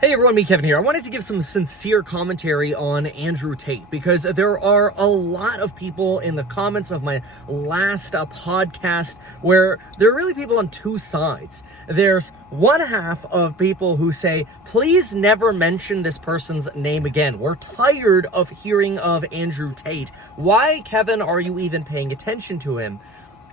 Hey everyone, me Kevin here. I wanted to give some sincere commentary on Andrew Tate because there are a lot of people in the comments of my last podcast where there are really people on two sides. There's one half of people who say, please never mention this person's name again. We're tired of hearing of Andrew Tate. Why, Kevin, are you even paying attention to him?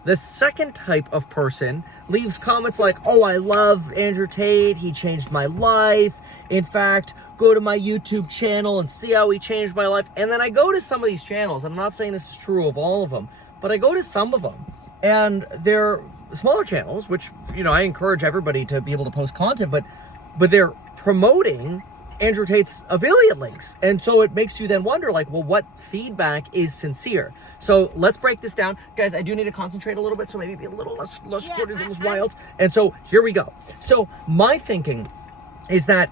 The second type of person leaves comments like, oh, I love Andrew Tate. He changed my life. In fact, go to my YouTube channel and see how he changed my life. And then I go to some of these channels, and I'm not saying this is true of all of them, but I go to some of them, and they're smaller channels, which, I encourage everybody to be able to post content, but they're promoting Andrew Tate's affiliate links. And so it makes you then wonder, what feedback is sincere? So let's break this down. Guys, I do need to concentrate a little bit, so maybe be a little less supportive than was wild. And so here we go. So my thinking is that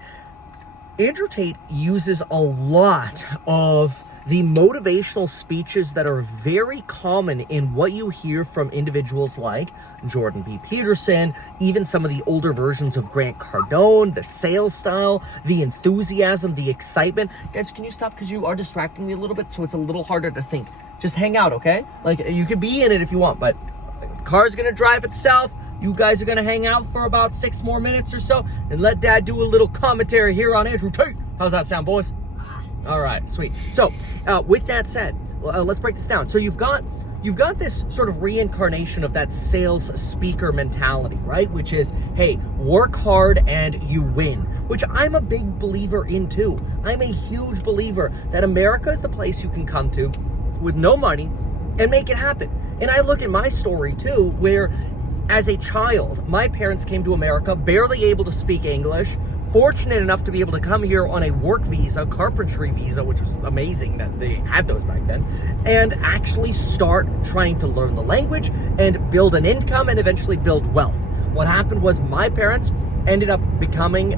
Andrew Tate uses a lot of the motivational speeches that are very common in what you hear from individuals like Jordan B. Peterson, even some of the older versions of Grant Cardone, the sales style, the enthusiasm, the excitement. Guys, can you stop because you are distracting me a little bit, so it's a little harder to think. Just hang out, okay? You could be in it if you want, but the car's gonna drive itself. You guys are going to hang out for about 6 more minutes or so and let Dad do a little commentary here on Andrew Tate. How's that sound, boys? All right, sweet. So with that said, let's break this down. So you've got this sort of reincarnation of that sales speaker mentality, right? Which is, hey, work hard and you win, which I'm a big believer in too. I'm a huge believer that America is the place you can come to with no money and make it happen. And I look at my story too, where as a child, my parents came to America barely able to speak English, fortunate enough to be able to come here on a work visa, carpentry visa, which was amazing that they had those back then, and actually start trying to learn the language and build an income and eventually build wealth. What happened was my parents ended up becoming,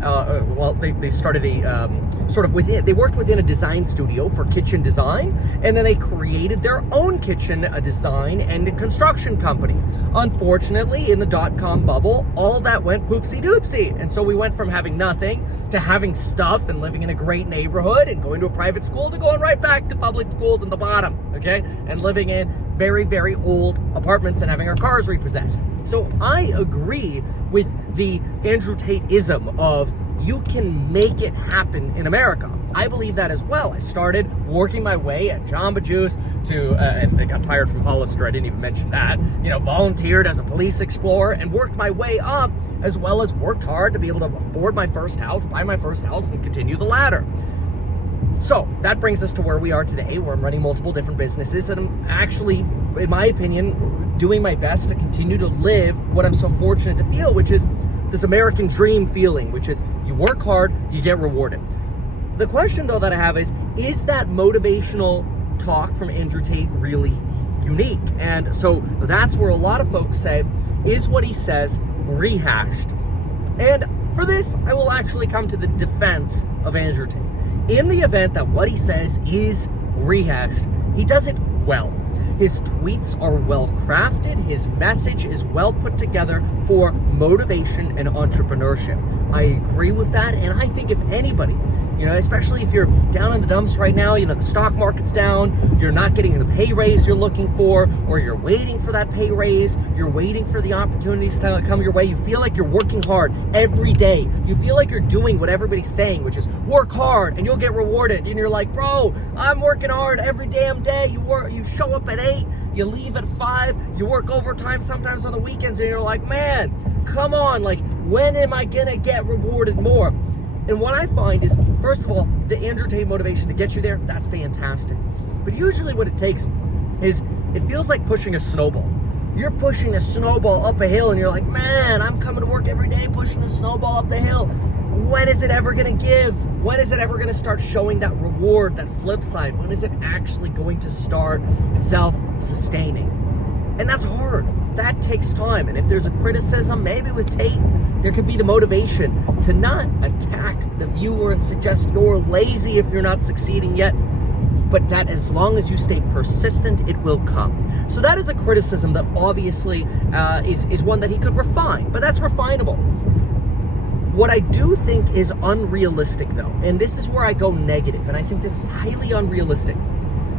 they started they worked within a design studio for kitchen design, and then they created their own kitchen design and construction company. Unfortunately, in the dot-com bubble, all that went poopsie-doopsie. And so we went from having nothing to having stuff and living in a great neighborhood and going to a private school to going right back to public schools in the bottom, okay? And living in very, very old apartments and having our cars repossessed. So I agree with the Andrew Tate-ism of you can make it happen in America. I believe that as well. I started working my way at Jamba Juice to, and I got fired from Hollister, I didn't even mention that, volunteered as a police explorer and worked my way up, as well as worked hard to be able to afford my first house, buy my first house, and continue the ladder. So that brings us to where we are today, where I'm running multiple different businesses, and I'm actually, in my opinion, doing my best to continue to live what I'm so fortunate to feel, which is this American dream feeling, which is you work hard, you get rewarded. The question, though, that I have is that motivational talk from Andrew Tate really unique? And so that's where a lot of folks say, is what he says rehashed? And for this, I will actually come to the defense of Andrew Tate. In the event that what he says is rehashed, he does it well. His tweets are well crafted. His message is well put together for motivation and entrepreneurship. I agree with that. And I think if anybody, especially if you're down in the dumps right now, the stock market's down, you're not getting the pay raise you're looking for, or you're waiting for that pay raise, you're waiting for the opportunities to come your way, you feel like you're working hard every day, you feel like you're doing what everybody's saying, which is work hard and you'll get rewarded, and you're like, bro, I'm working hard every damn day. You show up at 8, you leave at 5, you work overtime sometimes on the weekends, and you're like, man, come on, when am I gonna get rewarded more? And what I find is, first of all, the Andrew Tate motivation to get you there, that's fantastic. But usually what it takes is, it feels like pushing a snowball. You're pushing a snowball up a hill and you're like, man, I'm coming to work every day pushing the snowball up the hill. When is it ever gonna give? When is it ever gonna start showing that reward, that flip side? When is it actually going to start self-sustaining? And that's hard. That takes time. And if there's a criticism, maybe with Tate, there could be the motivation to not attack the viewer and suggest you're lazy if you're not succeeding yet, but that as long as you stay persistent, it will come. So that is a criticism that obviously is one that he could refine, but that's refinable. What I do think is unrealistic, though, and this is where I go negative, and I think this is highly unrealistic,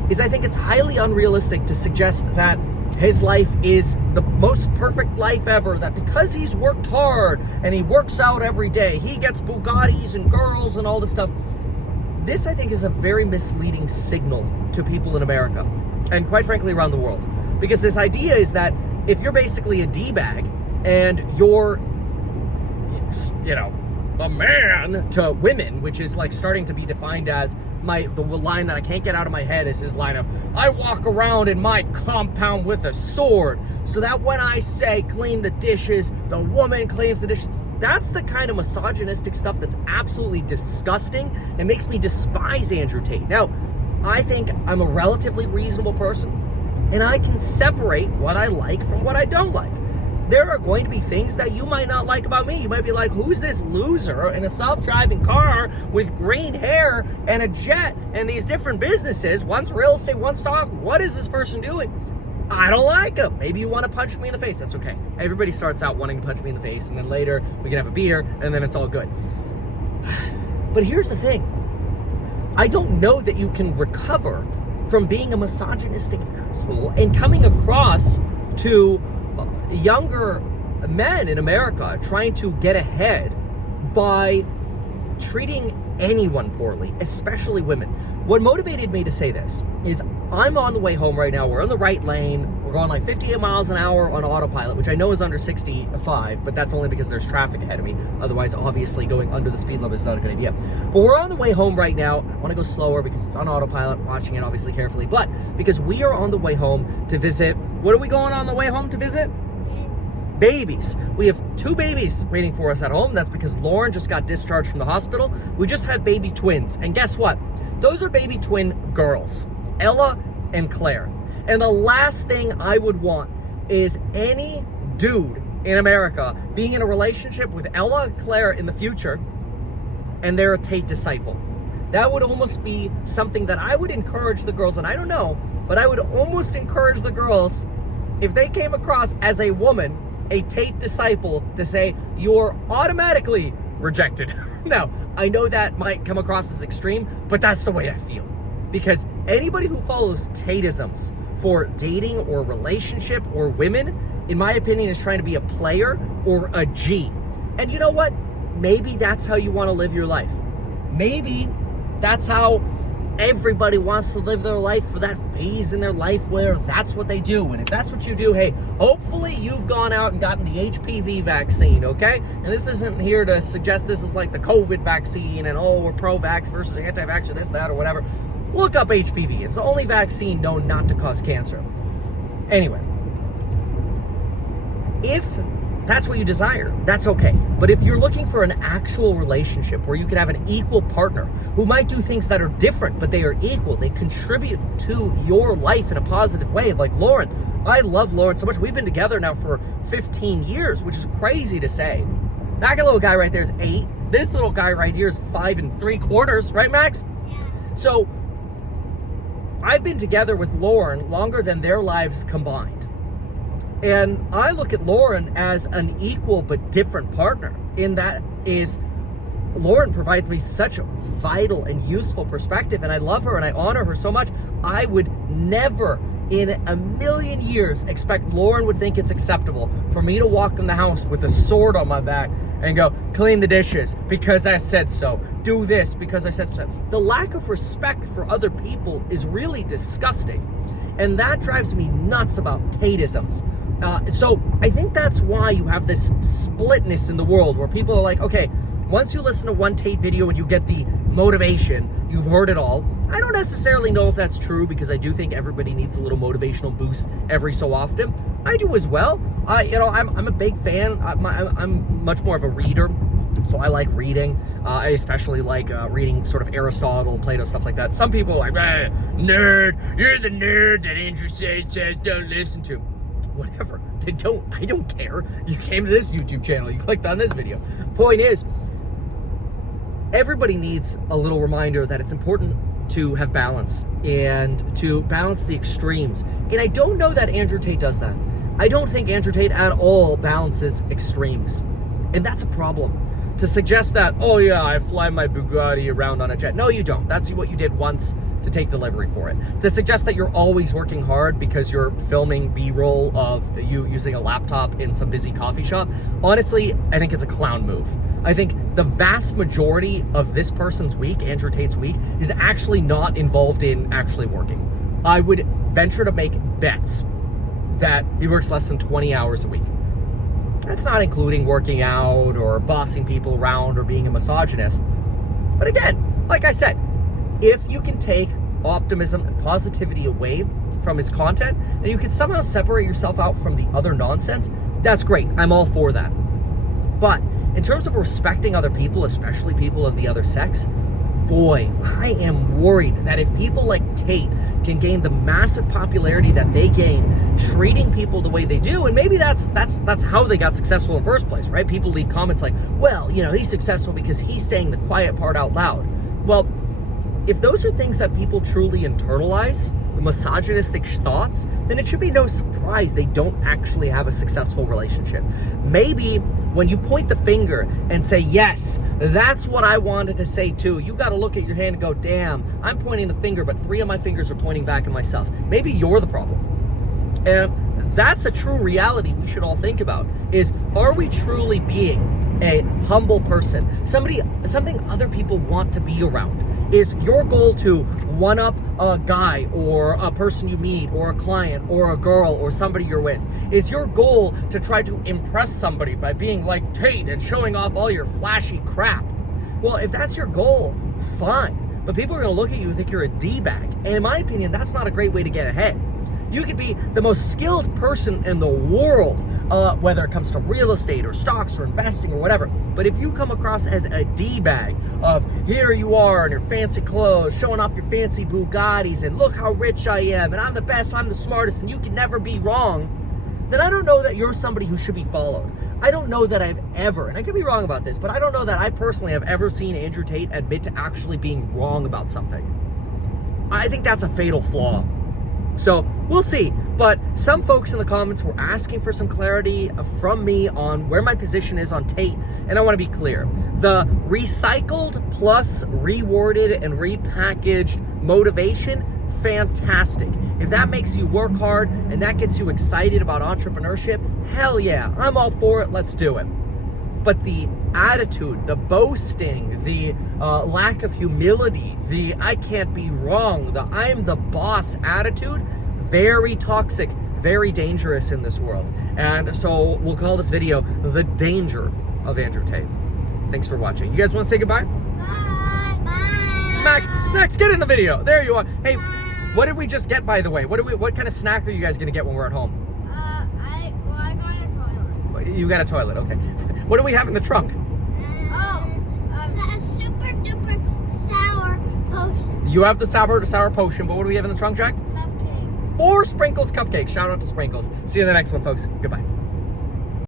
is I think it's highly unrealistic to suggest that his life is the most perfect life ever, that because he's worked hard and he works out every day, he gets Bugattis and girls and all this stuff. This, I think, is a very misleading signal to people in America, and quite frankly around the world. Because this idea is that if you're basically a D-bag and you're, you know, a man to women, which is like starting to be defined as the line that I can't get out of my head is his line of, I walk around in my compound with a sword, so that when I say clean the dishes, the woman cleans the dishes. That's the kind of misogynistic stuff that's absolutely disgusting and makes me despise Andrew Tate. Now, I think I'm a relatively reasonable person, and I can separate what I like from what I don't like. There are going to be things that you might not like about me. You might be like, who's this loser in a self-driving car with green hair and a jet and these different businesses? One's real estate, one's stock. What is this person doing? I don't like him. Maybe you want to punch me in the face. That's okay. Everybody starts out wanting to punch me in the face, and then later we can have a beer, and then it's all good. But here's the thing. I don't know that you can recover from being a misogynistic asshole and coming across to younger men in America trying to get ahead by treating anyone poorly, especially women. What motivated me to say this is I'm on the way home right now. We're in the right lane. We're going like 58 miles an hour on autopilot, which I know is under 65, but that's only because there's traffic ahead of me. Otherwise, obviously, going under the speed limit is not a good idea. But we're on the way home right now. I want to go slower because it's on autopilot, watching it obviously carefully, but because we are on the way home to visit, what are we going on the way home to visit? Babies. We have 2 babies waiting for us at home. That's because Lauren just got discharged from the hospital. We just had baby twins. And guess what? Those are baby twin girls, Ella and Claire. And the last thing I would want is any dude in America being in a relationship with Ella and Claire in the future, and they're a Tate disciple. That would almost be something that I would encourage the girls, and I don't know, but I would almost encourage the girls, if they came across as a woman, a Tate disciple, to say, you're automatically rejected. Now, I know that might come across as extreme, but that's the way I feel. Because anybody who follows Tateisms for dating or relationship or women, in my opinion, is trying to be a player or a G. And you know what? Maybe that's how you want to live your life. Maybe that's how everybody wants to live their life, for that phase in their life where that's what they do. And if that's what you do, hey, hopefully you've gone out and gotten the HPV vaccine, okay? And this isn't here to suggest this is like the COVID vaccine and, oh, we're pro-vax versus anti-vax or this, that, or whatever. Look up HPV. It's the only vaccine known not to cause cancer. Anyway, if that's what you desire, that's okay. But if you're looking for an actual relationship where you can have an equal partner who might do things that are different, but they are equal, they contribute to your life in a positive way, like Lauren. I love Lauren so much. We've been together now for 15 years, which is crazy to say. That little guy right there is 8. This little guy right here is 5 3/4, right, Max? Yeah. So I've been together with Lauren longer than their lives combined. And I look at Lauren as an equal but different partner. In that is, Lauren provides me such a vital and useful perspective, and I love her and I honor her so much. I would never in a million years expect Lauren would think it's acceptable for me to walk in the house with a sword on my back and go, clean the dishes because I said so. Do this because I said so. The lack of respect for other people is really disgusting. And that drives me nuts about Tateisms. So I think that's why you have this splitness in the world where people are like, okay, once you listen to one Tate video and you get the motivation, you've heard it all. I don't necessarily know if that's true, because I do think everybody needs a little motivational boost every so often. I do as well. I'm a big fan. I'm much more of a reader, so I like reading. I especially like reading sort of Aristotle and Plato, stuff like that. Some people are like, nerd, you're the nerd that Andrew says don't listen to. Whatever. I don't care. You came to this YouTube channel, you clicked on this video. Point is, everybody needs a little reminder that it's important to have balance and to balance the extremes. And I don't know that Andrew Tate does that. I don't think Andrew Tate at all balances extremes. And that's a problem, to suggest that, oh yeah, I fly my Bugatti around on a jet. No, you don't. That's what you did once to take delivery for it. To suggest that you're always working hard because you're filming B-roll of you using a laptop in some busy coffee shop, honestly, I think it's a clown move. I think the vast majority of this person's week, Andrew Tate's week, is actually not involved in actually working. I would venture to make bets that he works less than 20 hours a week. That's not including working out or bossing people around or being a misogynist. But again, like I said, if you can take optimism and positivity away from his content and you can somehow separate yourself out from the other nonsense, that's great. I'm all for that. But in terms of respecting other people, especially people of the other sex, boy, I am worried that if people like Tate can gain the massive popularity that they gain, treating people the way they do, and maybe that's how they got successful in the first place, right? People leave comments like, well, you know, he's successful because he's saying the quiet part out loud. Well, if those are things that people truly internalize, the misogynistic thoughts, then it should be no surprise they don't actually have a successful relationship. Maybe when you point the finger and say, yes, that's what I wanted to say too, you got to look at your hand and go, damn, I'm pointing the finger, but 3 of my fingers are pointing back at myself. Maybe you're the problem. And that's a true reality we should all think about, is, are we truly being a humble person, something other people want to be around? Is your goal to one-up a guy or a person you meet or a client or a girl or somebody you're with? Is your goal to try to impress somebody by being like Tate and showing off all your flashy crap? Well, if that's your goal, fine. But people are going to look at you and think you're a D-bag. And in my opinion, that's not a great way to get ahead. You could be the most skilled person in the world, whether it comes to real estate or stocks or investing or whatever. But if you come across as a D-bag of, here you are in your fancy clothes, showing off your fancy Bugattis, and look how rich I am, and I'm the best, I'm the smartest, and you can never be wrong, then I don't know that you're somebody who should be followed. I don't know that I've ever, and I could be wrong about this, but I don't know that I personally have ever seen Andrew Tate admit to actually being wrong about something. I think that's a fatal flaw. So we'll see, but some folks in the comments were asking for some clarity from me on where my position is on Tate, and I want to be clear. The recycled plus reworded and repackaged motivation, fantastic. If that makes you work hard and that gets you excited about entrepreneurship, hell yeah, I'm all for it, let's do it. But the attitude, the boasting, the lack of humility, the I can't be wrong, the I'm the boss attitude, very toxic, very dangerous in this world. And so we'll call this video The Danger of Andrew Tate. Thanks for watching. You guys want to say goodbye? Bye. Bye. Max, get in the video. There you are. Hey, what did we just get, by the way? What kind of snack are you guys going to get when we're at home? I got a toilet. You got a toilet, okay. What do we have in the trunk? A super duper sour potion. You have the sour potion, but what do we have in the trunk, Jack? Cupcakes. 4 Sprinkles cupcakes. Shout out to Sprinkles. See you in the next one, folks. Goodbye.